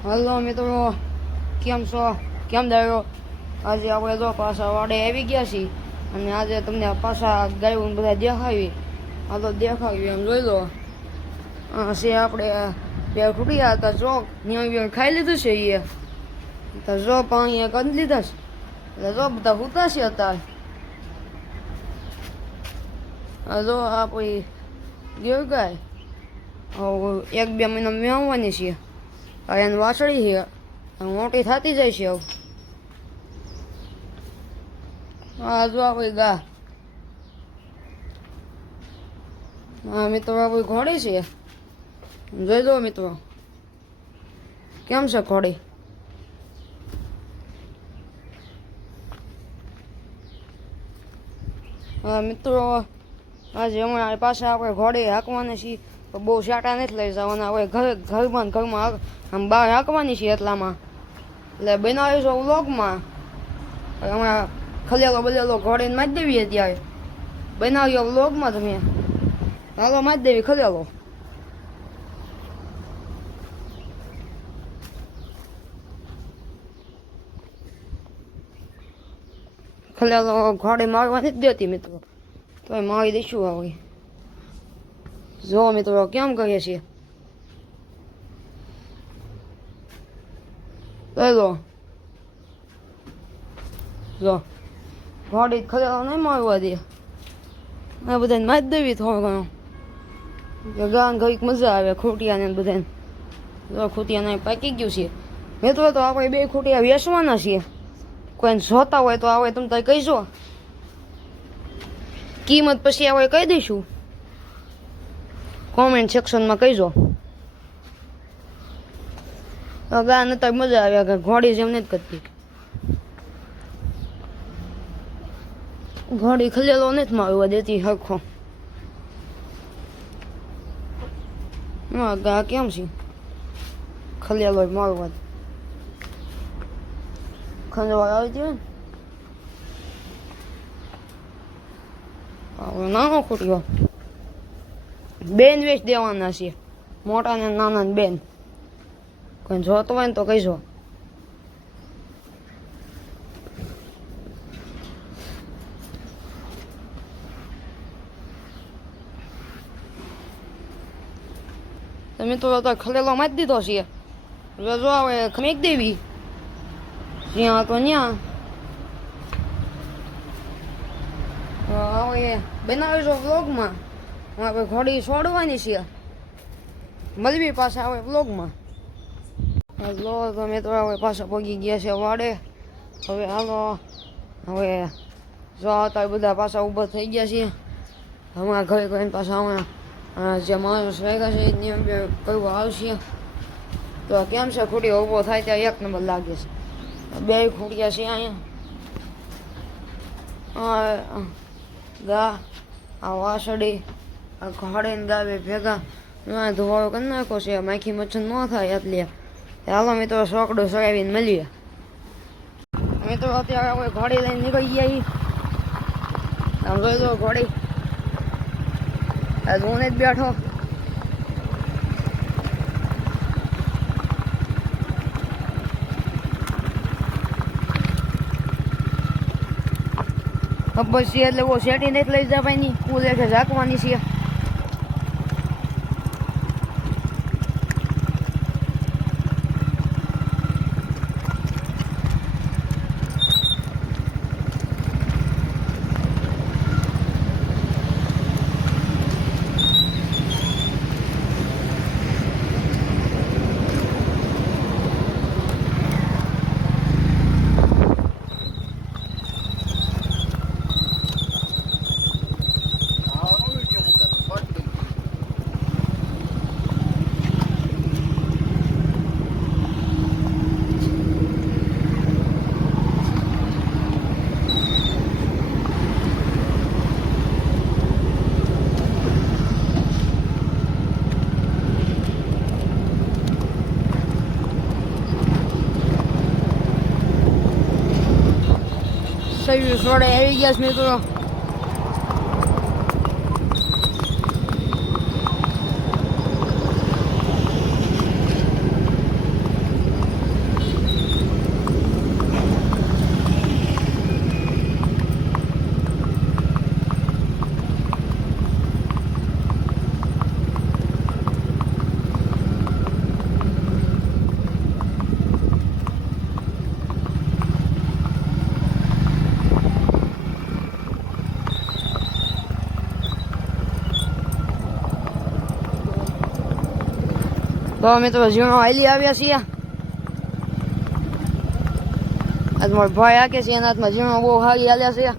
Hello મિત્રો, કેમ છો? કેમ દાયો? આજે આપણે તો પાછા વાડે આવી ગયા છીએ અને આજે તમને પાછા ગાયું બધા દેખાવી. આ તો દેખાવી એમ જોઈ લો. છે આપણે બે ખૂટ્યા હતા ચોક ત્યાં ખાઈ લીધું છે એ તો જો પાણી કરી લીધા છે એટલે જો બધા હુતા છે અત્યારે. જો આપણી ગયો ગાય 1-2 મહિના મેળવવાની છે. એને વાસળી છે મોટી થતી જાય છે. હવે હા જો આપણી ગા હા મિત્રો આપણી ઘોડી છે જોઈ લો મિત્રો કેમ છે ઘોડી. હા મિત્રો આજે હમણાં પાછા આપણે ઘોડી હાંકવાની છીએ તો બહુ સાટા નથી લઈ જવાના. હવે ઘરમાં આમ બહાર હાંકવાની છીએ એટલામાં એટલે બનાવીશું વ્લોગમાં. હમણાં ખલેલો બલેલો ઘોડીને મારી દેવી અત્યારે બનાવ્યો વ્લોગમાં તમે હાલો મારી દેવી ખલેલો. ખલેલો ઘોડી મારવા નથી દેતી મિત્રો તો મારી દઈશું. હવે જો મિત્રો કેમ કરીએ છીએ જો ઘોડી ખલેલો નહીં મારવા દે. આ બધાને મારી દેવી થોડો ઘણો ગાન ઘડીક મજા આવે ખૂટિયાને બધાને. જો ખૂટિયાને પાકી ગયું છે મિત્રો. તો આપણે 2 ખૂટિયા વેચવાના છીએ. કોઈને જોતા હોય તો આવે તમે તારે કહીજો. કિંમત પછી આવે કહી દઈશું. કોમેન્ટ સેક્શનમાં કહીજો. ગા નતા મજા આવે કે ઘોડી જેમ નથી કરતી. ઘોડી ખલેલો નથી મારવા દેતી હરખો. હા ગા કેમ છે ખલેલો મારવા ખંજવાળ આવી જાય ને. નાનો ખૂટ્યો બેન વેચ દેવાના છે મોટા ને નાના ને બેન. કોઈ જોતો હોય ને તો કહીજો. તમે તો ખલેલો મારી દીધો છે. જો હવે ખમેક દેવી જ્યાં તો ત્યાં હવે બનાવીશું વ્લોગમાં. આપણે ઘોડી છોડવાની છે મળવી પાછા આવે વ્લોગમાં. લો તમે તો હવે પાછા પગી ગયા છે વાડે. હવે હાલો હવે જો અત્યારે બધા પાછા ઊભા થઈ ગયા છીએ. હમણાં ઘરે કરીને પાછા હમણાં જે માણસ વાગ્યા છે નિયમ કરવા આવશે. તો કેમ છે ખૂટી ઊભો થાય ત્યાં 1 નંબર લાગે છે. 2 ખૂટિયા છે અહીંયા. ગા આ વાસળી આ ઘોડે ને ગાવે ભેગા ધોવાળો કરી નાખો છે માખી મચ્છર ન થાય એટલે. હાલો મિત્રો સોકડું સરાવીને મળીએ. મિત્રો અત્યારે આપણે ઘોડી લઈને નીકળી ગયા. આમ જોઈ લો ઘોડી આ જોને જ બેઠો. બસ છે એટલે બહુ શેટી નથી લઈ જવાની. કુલ એક ઝાંકવાની છે. સર્વિસ વાળે આવી ગયા છે મિત્રો. તો અમે તો ઝીણો હાલી આવ્યા છીએ. આજ મારો ભાઈ આકે છે એના હાથમાં ઝીણો બહુ હારી હાલ્યા છે.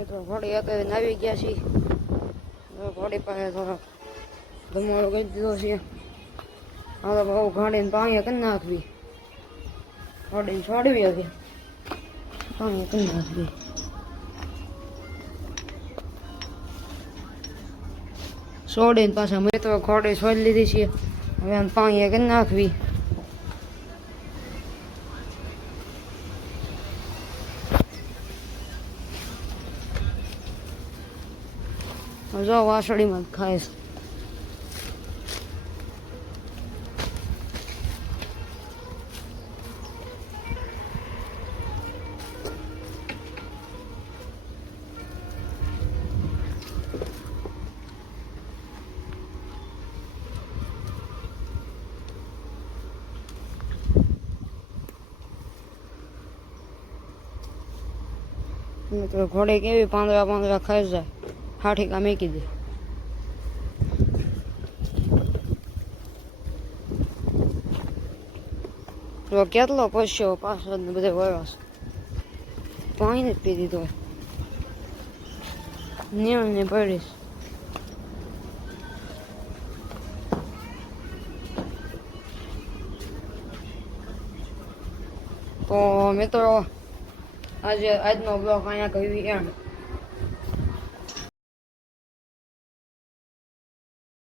મિત્રો ઘોડી એક આવી ગયા છીએ. ઘોડી પાસે થોડો ધુમાડો કરી દીધો છે. હવે બહુ ઘાડીને પાણી કરી નાખવી. ઘોડીને છોડવી હવે પાણી કરી નાખવી. છોડીને પાછા મેં તો ઘોડી છોડી લીધી છે. હવે આમ પાણી કરી નાખવી. જો વાસળીમાં ખાય છે. મિત્રો ઘોડી કેવી પાંદડા ખાઈ જાય. હાઠી કા મેકી દે. તો કેટલો પસ્યો પાછળ ને બધે વળ્યો છે. પાણી ને પી દીધો. નીણ ને પડીશ. તો મિત્રો આજનો બ્લોગ અહીંયા કહ્યું એમ.